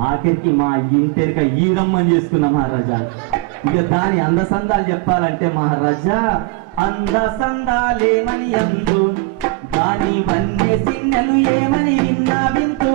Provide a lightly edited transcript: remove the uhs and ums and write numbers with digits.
ఆఖరికి మా ఇంటెరిక ఈరమ్మని చేసుకున్న మహారాజా. ఇక దాని అందసందాలు చెప్పాలంటే మహారాజా, అందసందాలేమని అందు దాని వన్నే సిన్నెలు ఏమని విన్నా వింటూ